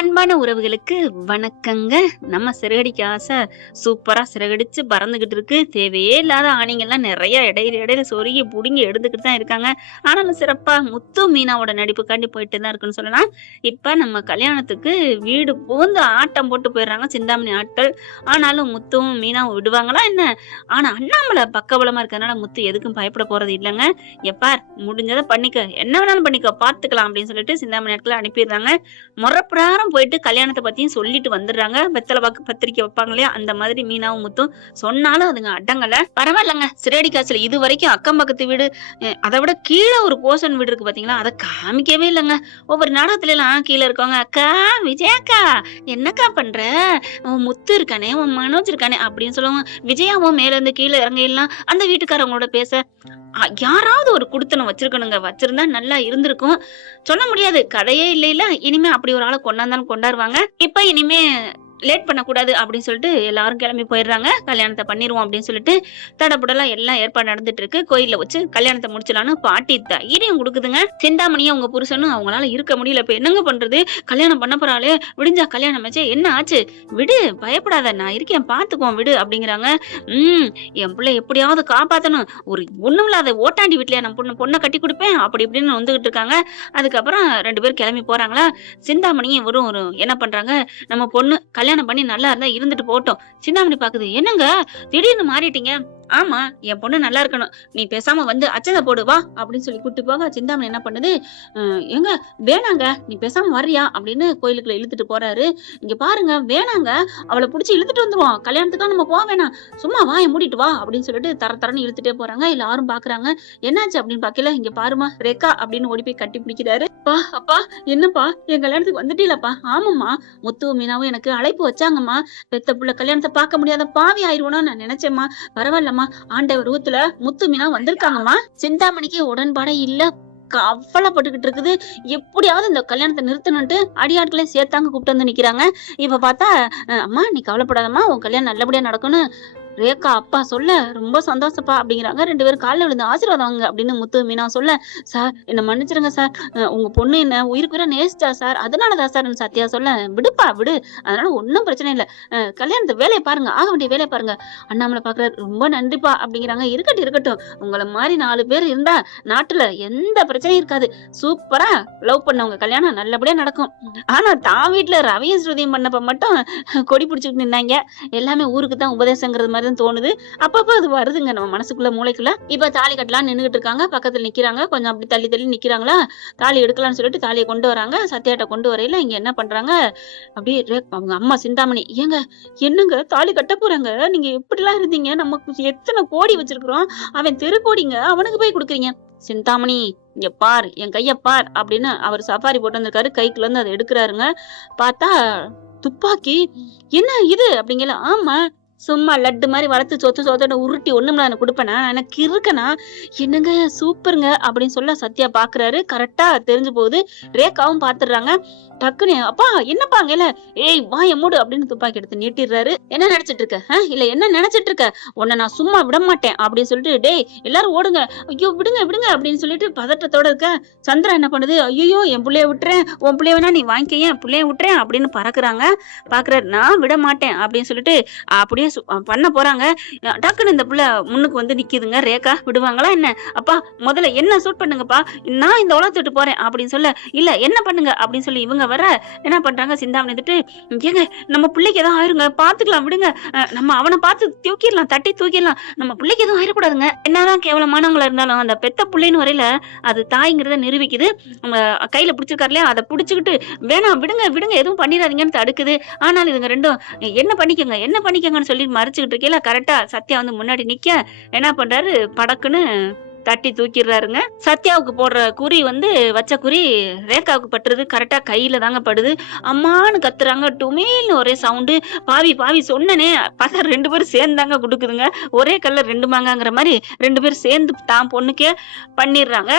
அன்பான உறவுகளுக்கு வணக்கங்க. நம்ம சிறகடிக்க ஆசை சூப்பரா சிறகடிச்சு பறந்துகிட்டு இருக்கு. தேவையே இல்லாத ஆணிங்கெல்லாம் நிறைய இடையில சொருகி புடுங்கி எடுத்துக்கிட்டு தான் இருக்காங்க. ஆனாலும் சிறப்பா முத்து மீனாவோட நடிப்புக்காண்டி போயிட்டு தான் இருக்குன்னு சொல்லலாம். இப்ப நம்ம கல்யாணத்துக்கு வீடு பூந்து ஆட்டம் போட்டு போயிடுறாங்க சிந்தாமணி ஆட்கள். ஆனாலும் முத்துவும் மீனாவும் விடுவாங்களா என்ன? ஆனா அண்ணாமலை பக்கபலமா இருக்கிறதுனால முத்து எதுக்கும் பயப்பட போறது இல்லைங்க. எப்பார் முடிஞ்சதை பண்ணிக்க, என்ன வேணாலும் பண்ணிக்க, பாத்துக்கலாம் அப்படின்னு சொல்லிட்டு சிந்தாமணி ஆட்களை அனுப்பிடுறாங்க. முறப்பிராரம் போயிட்டு கல்யாணத்தை பத்தியும் சொல்லிட்டு வந்துடுறாங்க. வெத்தலை பாக்கு பத்திரிக்கை வைப்பாங்க இல்லையா, அந்த மாதிரி மீனாவும் முத்தும் சொன்னாலும் அதுங்க அடங்கல. பரவாயில்லங்க, சிறடி காய்ச்சல் இது வரைக்கும் அக்கம் பக்கத்து வீடு, அதை விட கீழே ஒரு போர்ஷன் வீடு இருக்கு பாத்தீங்களா, அதை காமிக்கவே இல்லைங்க. ஒவ்வொரு நாடகத்துல எல்லாம் கீழே இருக்கவங்க, அக்கா விஜயாக்கா என்னக்கா பண்ற, உன் முத்து இருக்கானே, உன் மனோஜ் இருக்கானே அப்படின்னு சொல்லுவாங்க. விஜயாவும் மேல இருந்து கீழே இறங்கையெல்லாம் அந்த வீட்டுக்காரவங்களோட பேச யாராவது ஒரு குடுத்தனம் வச்சிருக்கணுங்க. வச்சிருந்தா நல்லா இருந்திருக்கும். சொல்ல முடியாது, கதையே இல்ல. இனிமே அப்படி ஒரு ஆளை கொண்டாந்தாலும் கொண்டாடுவாங்க. இப்ப இனிமே லேட் பண்ணக்கூடாது அப்படின்னு சொல்லிட்டு எல்லாரும் கிளம்பி போயிடுறாங்க. கல்யாணத்தை பண்ணிடுவோம் அப்படின்னு சொல்லிட்டு தடப்புடலாம் எல்லாம் ஏற்பாடு நடந்துட்டு இருக்கு. கோயில வச்சு கல்யாணத்தை முடிச்சலான்னு பாட்டி தைரியம் கொடுக்குதுங்க. சிந்தாமணியும் அவங்க புருஷனும் அவங்களால இருக்க முடியல. இப்ப என்னங்க பண்றது, கல்யாணம் பண்ண போறாளே, விடிஞ்சா கல்யாணம் ஆச்சு, என்ன ஆச்சு, விடு பயப்படாத, நான் இருக்கேன் பாத்துக்குவோம் விடு அப்படிங்கிறாங்க. என் பிள்ளை எப்படியாவது காப்பாத்தணும், ஒரு ஒண்ணும் இல்லாத ஓட்டாண்டி வீட்லயா நான் பொண்ணை கட்டி கொடுப்பேன் அப்படி இப்படின்னு வந்துகிட்டு இருக்காங்க. அதுக்கப்புறம் 2 பேரும் கிளம்பி போறாங்களா. சிந்தாமணியும் இவரும் என்ன பண்றாங்க, நம்ம பொண்ணு கல்யாணம் பண்ணி நல்லா இருந்தா இருந்துட்டு போட்டோம். சிந்தாமணி பாக்குது, என்னங்க திடீர்னு மாறிட்டீங்க, ஆமா என் பொண்ணு நல்லா இருக்கணும், நீ பேசாம வந்து அச்சதை போடு வா அப்படின்னு சொல்லி கூட்டு போக சிந்தாமணி என்ன பண்ணுது, எங்க வேணாங்க நீ பேசாம வர்றியா அப்படின்னு கோயிலுக்குள்ள இழுத்துட்டு போறாரு. இங்க பாருங்க வேணாங்க, அவளை புடிச்சு இழுத்துட்டு வந்துருவோம், கல்யாணத்துக்காக நம்ம போக வேணாம், சும்மா வா மூடிட்டு வா அப்படின்னு சொல்லிட்டு தரன்னு இழுத்துட்டே போறாங்க. எல்லாரும் பாக்குறாங்க. என்னாச்சு அப்படின்னு பாக்கல, இங்க பாருமா ரேகா அப்படின்னு ஓடி போய் கட்டி பிடிக்கிறாரு. அப்பா என்னப்பா என் கல்யாணத்துக்கு வந்துட்டீங்களப்பா? ஆமாம்மா, முத்து மீனாவும் எனக்கு அழைப்பு வச்சாங்கம்மா, பெத்த புள்ள கல்யாணத்தை பார்க்க முடியாத பாவி ஆயிடுவோம்னு நான் நினைச்சேம்மா. பரவாயில்லம்மா, ஆண்டவர் ரூத்துல முத்து மீனா வந்திருக்காங்கம்மா. சிந்தாமணிக்கு உடன்பாடே இல்ல, கவலைப்பட்டுக்கிட்டு இருக்குது. எப்படியாவது இந்த கல்யாணத்தை நிறுத்தணும்ட்டு அடியாட்களையும் சேர்த்தாங்க கூப்பிட்டு வந்து நிக்கிறாங்க. இப்ப பார்த்தா, அம்மா நீ கவலைப்படாதம்மா, உன் கல்யாணம் நல்லபடியா நடக்கும்னு ரேகா அப்பா சொல்ல ரொம்ப சந்தோஷப்பா அப்படிங்கிறாங்க. 2 பேரும் காலில் விழுந்து ஆசீர்வாதம் வாங்க அப்படின்னு முத்து மீனா சொல்ல, சார் என்ன மன்னிச்சிருங்க சார், உங்க பொண்ணு என்ன உயிருக்கு உயிரா நேசிச்சா சார், அதனாலதான் சார் சத்யா சொல்ல, விடுப்பா விடு, அதனால ஒன்னும் பிரச்சனை இல்லை, கல்யாணத்தை வேலையை பாருங்க, ஆக வேண்டிய வேலையை பாருங்க. அண்ணாமலை பாக்குறாரு, ரொம்ப நன்றிப்பா அப்படிங்கிறாங்க. இருக்கட்டும், உங்களை மாதிரி 4 பேர் இருந்தா நாட்டுல எந்த பிரச்சனையும் இருக்காது, சூப்பரா லவ் பண்ணவங்க கல்யாணம் நல்லபடியா நடக்கும். ஆனா தான் வீட்டுல ரவியும் ஸ்ருதியும் பண்ணப்ப மட்டும் கொடி பிடிச்சிட்டு நின்னாங்க. எல்லாமே ஊருக்கு தான் உபதேசங்கிறது மாதிரி தோணுது. அப்பப்போ அது வருதுங்க நம்ம மனசுக்குள்ள மூளைக்குள்ள. இப்ப தாலி கட்டலாம் நின்னுகிட்டு இருக்காங்க, பக்கத்துல நிக்கிறாங்க, கொஞ்சம் அப்படி தள்ளி நிக்கிறாங்களா, தாலி எடுக்கலாம்னு சொல்லிட்டு தாலியை கொண்டு வராங்க. சத்யாட்ட கொண்டு வரையில இங்க என்ன பண்றாங்க, அப்படியே அவங்க அம்மா சிந்தாமணி, ஏங்க என்னங்க தாலி கட்ட போறாங்க, நீங்க எப்படிலாம் இருந்தீங்க, நமக்கு எத்தனை கோடி வச்சிருக்கிறோம், அவன் தெருக்கோடிங்க, அவனுக்கு போய் கொடுக்குறீங்க. சிந்தாமணி இங்க பார், என் கைய பார் அப்படின்னு அவர் சஃபாரி போட்டு வந்திருக்காரு. கைக்குள்ள இருந்து அதை எடுக்கிறாருங்க. பார்த்தா துப்பாக்கி. என்ன இது அப்படிங்கல. ஆமா, சும்மா லட்டு மாதிரி வளர்த்து சொத்து உருட்டி ஒண்ணுமில்ல எனக்கு கொடுப்பேனா, எனக்கு இருக்கனா, என்னங்க சூப்பருங்க அப்படின்னு சொல்ல சத்யா பாக்குறாரு. கரெக்டா தெரிஞ்சு போகுது. ரேகாவும் பாத்துடுறாங்க. டக்குன்னு, அப்பா என்னப்பா அங்கல, ஏய் வாய மூடு அப்படின்னு துப்பாக்கி எடுத்து நீட்டிடுறாரு. என்ன நினைச்சிட்டு இருக்க, இல்ல என்ன நினைச்சிட்டு இருக்க, உன்னை நான் சும்மா விட மாட்டேன் அப்படின்னு சொல்லிட்டு, டேய் எல்லாரும் ஓடுங்க, ஐயோ விடுங்க அப்படின்னு சொல்லிட்டு பதட்டத்தோட இருக்க. சந்திரா என்ன பண்ணுது, ஐயோ என் பிள்ளைய விட்டுறேன், உன் பிள்ளைய வேணா நீ வாங்கிக்க, என் பிள்ளைய விட்டுறேன் அப்படின்னு பறக்குறாங்க. பாக்குறாரு, நான் விட மாட்டேன் அப்படின்னு சொல்லிட்டு அப்படியே பண்ண போறாங்க. டக்குன்னு இந்த புள்ள முன்னுக்கு வந்து நிக்குதுங்க. ரேகா விடுவாங்களா என்ன, அப்பா முதல்ல என்ன சூட் பண்ணுங்கப்பா, நான் இந்த உலகத்துட்டு போறேன் அப்படின்னு சொல்ல, இல்ல என்ன பண்ணுங்க அப்படின்னு சொல்லி இவங்க வர என்ன பண்றாங்க, சிந்தாமணி வந்துட்டு, ஏங்க நம்ம பிள்ளைக்கு எதுவும் ஆயிருங்க, பாத்துக்கலாம் விடுங்க, நம்ம அவனை பார்த்து தூக்கிடலாம், தட்டி தூக்கிடலாம், நம்ம பிள்ளைக்கு எதுவும் ஆயிடக்கூடாதுங்க. என்னதான் கேவலமானவங்களா இருந்தாலும் அந்த பெத்த பிள்ளைன்னு வரையில அது தாய்ங்கிறத நிரூபிக்குது. நம்ம கையில பிடிச்சிருக்காரு இல்லையா, அதை பிடிச்சுக்கிட்டு வேணாம் விடுங்க எதுவும் பண்ணிடாதீங்கன்னு தடுக்குது. ஆனாலும் இதுங்க ரெண்டும் என்ன பண்ணிக்கங்கன்னு சொல்லி மறைச்சுக்கிட்டு இருக்கீங்களா. கரெக்டா சத்யா வந்து முன்னாடி நிக்க என்ன பண்றாரு, படக்குன்னு தட்டி தூக்கிடுறாருங்க. சத்யாவுக்கு போடுற குறி வச்ச குறி ரேகாவுக்கு பட்டுறது. கரெக்டா கையில தாங்க படுது. அம்மான்னு கத்துறாங்க. டுமேல்னு ஒரே சவுண்டு. பாவி சொன்னனே பார்த்தா 2 பேரும் சேர்ந்தாங்க கொடுக்குதுங்க. ஒரே கல்ல 2 மாங்காங்கிற மாதிரி 2 பேரும் சேர்ந்து தான் பொண்ணுக்கே பண்ணிடுறாங்க.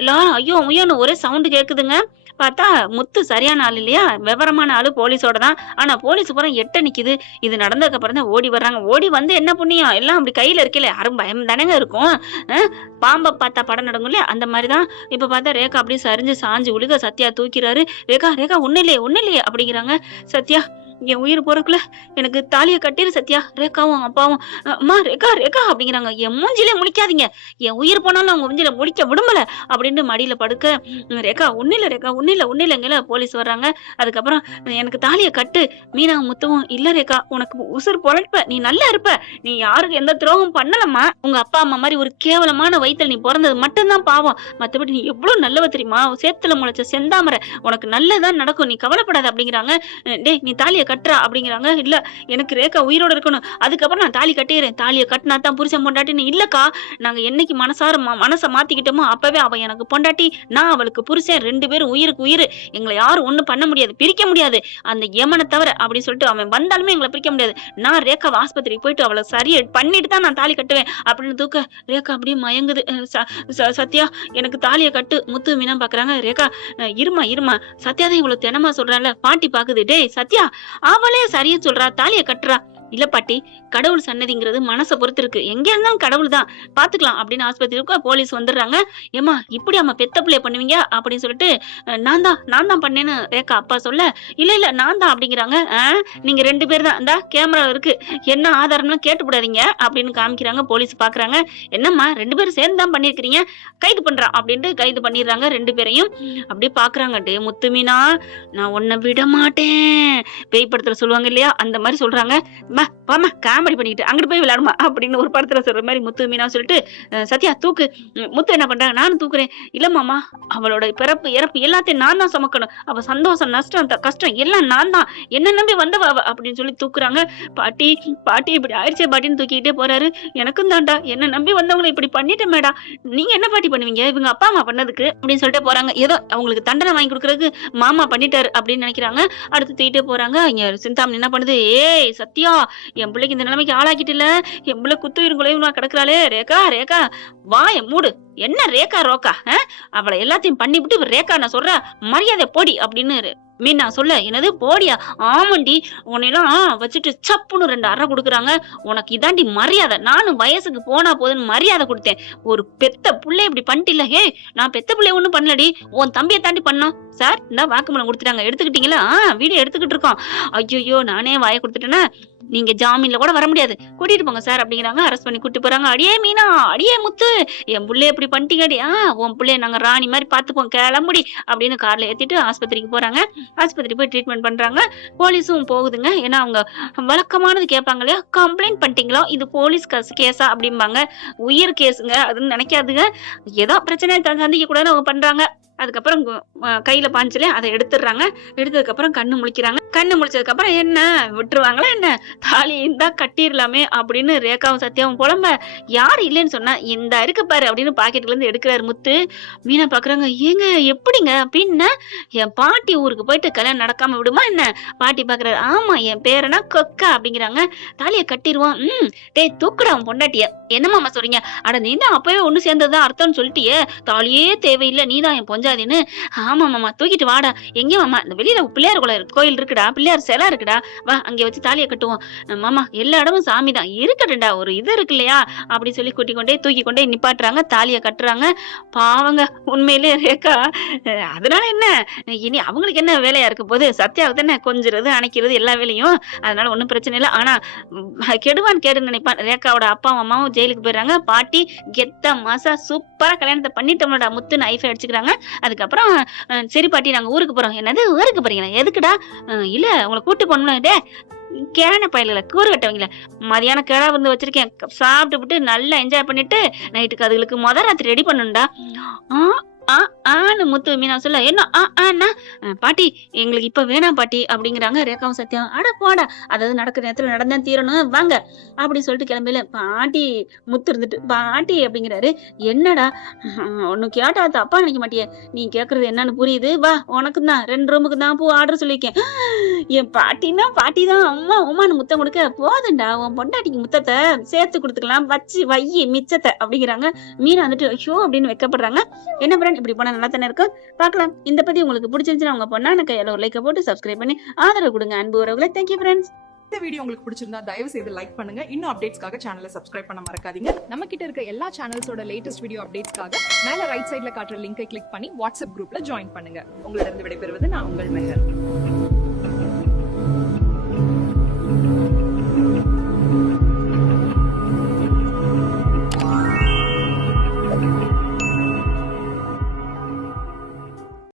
எல்லாரும் ஐயோ முயோன்னு ஒரே சவுண்டு கேக்குதுங்க. பார்த்தா முத்து சரியான ஆள் இல்லையா, விவரமான ஆளு, போலீஸோட தான். ஆனா போலீஸ் புறம் எட்ட நிக்குது. இது நடந்ததுக்கு அப்புறம் தான் ஓடி வர்றாங்க. ஓடி வந்து என்ன புண்ணியம், எல்லாம் அப்படி கையில இருக்கல, யாரும் பயம் தானேங்க இருக்கும். பாம்ப பார்த்தா படம் நடங்கும்ல, அந்த மாதிரிதான். இப்ப பார்த்தா ரேகா அப்படியே சரிஞ்சு சாஞ்சு உழுக சத்யா தூக்கிறாரு. ரேகா ரேகா ஒண்ணு இல்லையே அப்படிங்கிறாங்க. சத்யா என் உயிர் போறக்குள்ள எனக்கு தாலியை கட்டிரு சத்யா. ரேகாவும் அப்பாவும் அம்மா ரேகா ரேகா அப்படிங்கிறாங்க. என் மூஞ்சிலே முழிக்காதீங்க, என் உயிர் போனாலும் அவங்க மூஞ்சில முழிக்க விடுமல அப்படின்னு மடியில படுக்க, ரேகா ஒண்ணு இல்லைங்களா போலீஸ் வர்றாங்க. அதுக்கப்புறம் எனக்கு தாலியை கட்டு. மீனா முத்துவும் இல்ல ரேகா உனக்கு உசுர் பொழப்ப, நீ நல்லா இருப்ப, நீ யாருக்கு எந்த துரோகம் பண்ணலம்மா, உங்க அப்பா அம்மா மாதிரி ஒரு கேவலமான வயித்துல நீ பிறந்தது மட்டும்தான் பாவம், மத்தபடி நீ எவ்வளவு நல்லவ தெரியுமா, சேத்துல முளைச்ச செந்தாமரை, உனக்கு நல்லதான் நடக்கும், நீ கவலைப்படாத அப்படிங்கிறாங்க. டேய் நீ தாலியை கட்டுறா அப்படிங்கிறாங்க. இல்ல எனக்கு ரேகா உயிரோட இருக்கணும், அதுக்கப்புறம் நான் தாலி கட்டிடுறேன், தாலியை கட்டினா தான் புருஷன் பொண்டாட்டின்னு. இல்லக்கா நாங்க என்னைக்கு மனசை மாத்திக்கிட்டோமோ அப்பவே அவ எனக்கு பொண்டாட்டி, நான் அவளுக்கு புருஷன், 2 பேரும் உயிருக்கு உயிர், எங்களை யாரும் ஒண்ணும் பண்ண முடியாது, பிரிக்க முடியாது அந்த யமனை தவிர அப்படின்னு சொல்லிட்டு, அவன் வந்தாலுமே எங்களை பிரிக்க முடியாது, நான் ரேகா ஆஸ்பத்திரிக்கு போயிட்டு அவளை சரியா பண்ணிட்டு தான் நான் தாலி கட்டுவேன் அப்படின்னு தூக்க ரேகா அப்படியே மயங்குது. சத்யா எனக்கு தாலியை கட்டு. முத்து மீனா பாக்குறாங்க. ரேகா இருமா சத்யா தான் இவ்வளவு தினமா சொல்றான்ல, பாட்டி பாக்குது. டேய் சத்யா அவளே சரியா சொல்றா, தாலியை கட்டுறா. இல்ல பாட்டி, கடவுள் சன்னதிங்கிறது மனசை பொறுத்து இருக்கு, எங்க இருந்தாலும் கடவுள் தான், பாத்துக்கலாம் அப்படின்னு ஆஸ்பத்திரிக்கு போலீஸ் வந்துடுறாங்க. ஏமா இப்படி அம்மா பெத்த பிள்ளைய பண்ணுவீங்க அப்படின்னு சொல்லிட்டு, நான் தான் பண்ணேன்னு ரேகா அப்பா சொல்ல, இல்ல நான் தான் அப்படிங்கிறாங்க. நீங்க 2 பேர் தான், இந்த கேமரா இருக்கு, என்ன ஆதாரம்லாம் கேட்டுப்படாதீங்க அப்படின்னு காமிக்கிறாங்க. போலீஸ் பாக்குறாங்க. என்னம்மா 2 பேரும் சேர்ந்து தான் பண்ணிருக்கீங்க, கைது பண்றான் அப்படின்ட்டு கைது பண்ணிடுறாங்க 2 பேரையும். அப்படியே பாக்குறாங்க. டே முத்து மீனா நான் உன்னை விட மாட்டேன், பேய் படத்துல சொல்லுவாங்க இல்லையா, அந்த மாதிரி சொல்றாங்க. வாமா காமெடி பண்ணிட்டு அங்கிட்டு போய் விளையாடுமா அப்படின்னு ஒரு படத்துல சொல்ற மாதிரி முத்து மீனா சொல்லிட்டு, சத்யா தூக்கு. முத்து என்ன பண்றாங்க, நானும் தூக்குறேன். இல்ல மாமா அவளோட பிறப்பு இறப்பு எல்லாத்தையும் நான் தான் சுமக்கணும், அவ சந்தோஷம் நஷ்டம் கஷ்டம் எல்லாம் நான் தான், என்ன நம்பி வந்தவ அப்படின்னு சொல்லி தூக்குறாங்க. பாட்டி இப்படி ஆயிடுச்சே பாட்டின்னு தூக்கிட்டே போறாரு. எனக்கும் தாண்டா என்ன நம்பி வந்தவங்களை இப்படி பண்ணிட்டேன் மேடா, நீங்க என்ன பாட்டி பண்ணுவீங்க இவங்க அப்பா அம்மா பண்ணதுக்கு அப்படின்னு சொல்லிட்டு போறாங்க. ஏதோ அவங்களுக்கு தண்டனை வாங்கி கொடுக்கறதுக்கு மாமா பண்ணிட்டாரு அப்படின்னு நினைக்கிறாங்க. அடுத்து தூக்கிட்டே போறாங்க. இங்க சிந்தாமணி என்ன பண்ணுது, ஏய் சத்யா என் பிள்ளைக்கு இந்த நிலைமைக்கு ஆளாக்கிட்டுல, என் பிள்ளை குத்துயிரும் கிடக்குறாளே, ரேகா வாய மூடு, என்ன ரேகா ரோக்கா, அவளை எல்லாத்தையும் பண்ணிவிட்டு ரேகா நான் சொல்ற மரியாதை போடி அப்படின்னு மீனா சொல்ல, என்னது போடியா, ஆமண்டி உன்னையெல்லாம் வச்சுட்டு சப்புன்னு 2 அறை கொடுக்குறாங்க, உனக்கு இதாண்டி மரியாதை, நானும் வயசுக்கு போனா போதுன்னு மரியாதை கொடுத்தேன், ஒரு பெத்த புள்ளை இப்படி பண்ணிட்டில்ல, ஹே நான் பெத்த பிள்ளை ஒண்ணும் பண்ணலடி, உன் தம்பியை தாண்டி பண்ணோம் சார், இந்த வாக்குமூலம் கொடுத்துட்டாங்க, எடுத்துக்கிட்டீங்களா, வீடியோ எடுத்துக்கிட்டு இருக்கோம், ஐயோ நானே வாயை கொடுத்துட்டேன்னா நீங்க ஜாமீன்ல கூட வர முடியாது, கூட்டிட்டு போங்க சார் அப்படிங்கிறாங்க. அரெஸ்ட் பண்ணி கூட்டிட்டு போறாங்க. அடியே மீனா, அடியே முத்து, என் பிள்ளைய எப்படி பண்ணிட்டீங்கடி, உன் பிள்ளைய நாங்க ராணி மாதிரி பாத்துப்போம், கிளம்புடி அப்படின்னு கார்ல ஏத்திட்டு ஆஸ்பத்திரிக்கு போறாங்க. ஆஸ்பத்திரி போய் ட்ரீட்மெண்ட் பண்றாங்க. போலீஸும் போகுதுங்க. ஏன்னா அவங்க வழக்கமானது கேட்பாங்க இல்லையா, கம்ப்ளைண்ட் பண்ணிட்டீங்களா, இது போலீஸ் கேஸா அப்படிம்பாங்க. உயிர் கேஸுங்க அதுன்னு நினைக்காதுங்க, ஏதோ பிரச்சனை சந்திக்க கூடாதுன்னு அவங்க பண்றாங்க. அதுக்கப்புறம் கையில பாஞ்சல அதை எடுத்துடுறாங்க. எடுத்ததுக்கு அப்புறம் கண்ணு முழிக்கிறாங்க. கண்ணு முழிச்சதுக்கு அப்புறம் என்ன விட்டுருவாங்களா என்ன, தாலி இருந்தா கட்டிடலாமே அப்படின்னு ரேகாவும் சத்யாவும் புலம்ப, யாரு இல்லைன்னு சொன்னா இந்த இருக்கு பாரு அப்படின்னு பாக்கெட்ல இருந்து எடுக்கிறாரு முத்து. மீனா பாக்குறாங்க. ஏங்க எப்படிங்க, பின்ன என் பாட்டி ஊருக்கு போயிட்டு கல்யாணம் நடக்காம விடுமா என்ன, பாட்டி பாக்குறாரு. ஆமா என் பேரனா கொக்கா அப்படிங்கிறாங்க. தாலியை கட்டிடுவான். டேய் தூக்குடா அவன் பொண்டாட்டிய, என்னமாமா சொல்றீங்க, அட நீ தான் அப்பவே ஒண்ணு சேர்ந்ததுதான் அர்த்தம்னு சொல்லிட்டியே, தாலியே தேவையில்லை, நீதான் என் பொஞ்சாதின்னு. ஆமா மாமா தூக்கிட்டு வாடா. எங்க மாமா, இந்த வெளியில பிள்ளையார் கோயில் இருக்குடா, பிள்ளையார் சிலை இருக்குடா, வா அங்க வச்சு தாலியை கட்டுவோம். மாமா எல்லா இடமும் சாமி தான் இருக்கட்டும்டா, ஒரு இது இருக்கு இல்லையா அப்படி சொல்லி தூக்கி கொண்டே நிப்பாட்டுறாங்க. தாலியை கட்டுறாங்க. பாவங்க உண்மையிலே ரேகா, அதனால என்ன இனி அவங்களுக்கு என்ன வேலையா இருக்க போது, சத்யாவுக்கு தானே கொஞ்சிறது அணைக்கிறது எல்லா வேலையும், அதனால ஒன்னும் பிரச்சனை இல்லை. ஆனா கெடுவான்னு கேடுன்னு நினைப்பான். ரேகாவோட அப்பாவும் அம்மாவும் ஜெயிலுக்கு போயிடுறாங்க. பாட்டி கெத்த மாசா சூப்பரா கல்யாணத்தை பண்ணிட்டோம்டா முத்து நைஃபை அடிச்சுக்கிறாங்க. அதுக்கப்புறம் சரி பாட்டி நாங்க ஊருக்கு போறோம். என்னது ஊருக்கு போறீங்களா, எதுக்குடா, இல்ல உங்களை கூட்டு போனோம்ல, டே கேன பயில கூறு கட்டவங்கள மதியானம் கிழா வந்து வச்சிருக்கேன், சாப்பிட்டு நல்லா என்ஜாய் பண்ணிட்டு நைட்டுக்கு அதுகளுக்கு ராத்திரி ரெடி பண்ணுண்டா. முத்து மீனா சொல்ல, என்ன பாட்டி எங்களுக்கு இப்ப வேணாம் பாட்டி அப்படிங்கிறாங்க. ரேகாவும் சத்யாவும் அட போடா, அதாவது நடக்கிற நேரத்துல நடந்தா தீரணும் வாங்க அப்படின்னு சொல்லிட்டு கிளம்பல. பாட்டி முத்து இருந்துட்டு பாட்டி அப்படிங்கிறாரு. என்னடா ஒன்னு கேட்டா தப்பா நினைக்க மாட்டிய, நீ கேக்குறது என்னன்னு புரியுது, வா உனக்கு தான் 2 ரூமுக்கு தான் பூ ஆர்டர் சொல்லியிருக்கேன். என் பாட்டினா பாட்டி தான் உமான்னு முத்தம் கொடுக்க, போதுண்டா உன் பொண்டாட்டிக்கு முத்தத்தை சேர்த்து கொடுத்துக்கலாம், வச்சு வையி மிச்சத்தை அப்படிங்கிறாங்க. மீனா வந்துட்டு ஐயோ அப்படின்னு வைக்கப்படுறாங்க. என்ன பண்ண இப்படி போனா நல்லா தானே இருக்கும். பார்க்கலாம். இந்த பதிவு உங்களுக்கு பிடிச்சிருந்துச்சுன்னா உங்க பொண்ணான கையால ஒரு லைக்கை போட்டு சப்ஸ்கிரைப் பண்ணி ஆதரவு கொடுங்க அன்பு உறவுகளை. Thank you friends. இந்த வீடியோ உங்களுக்கு பிடிச்சிருந்தா தயவு செய்து லைக் பண்ணுங்க. இன்னும் அப்டேட்ஸ்க்காக சேனலை சப்ஸ்கிரைப் பண்ண மறக்காதீங்க. நம்ம கிட்ட இருக்க எல்லா சேனல்ஸோட லேட்டஸ்ட் வீடியோ அப்டேட்ஸ்க்காக மேல ரைட் சைடுல காட்டுற லிங்கை கிளிக் பண்ணி வாட்ஸ்அப் குரூப்ல ஜாயின் பண்ணுங்க. உங்களிடம் விடைபெறுவது நான் உங்கள் மெஹர்.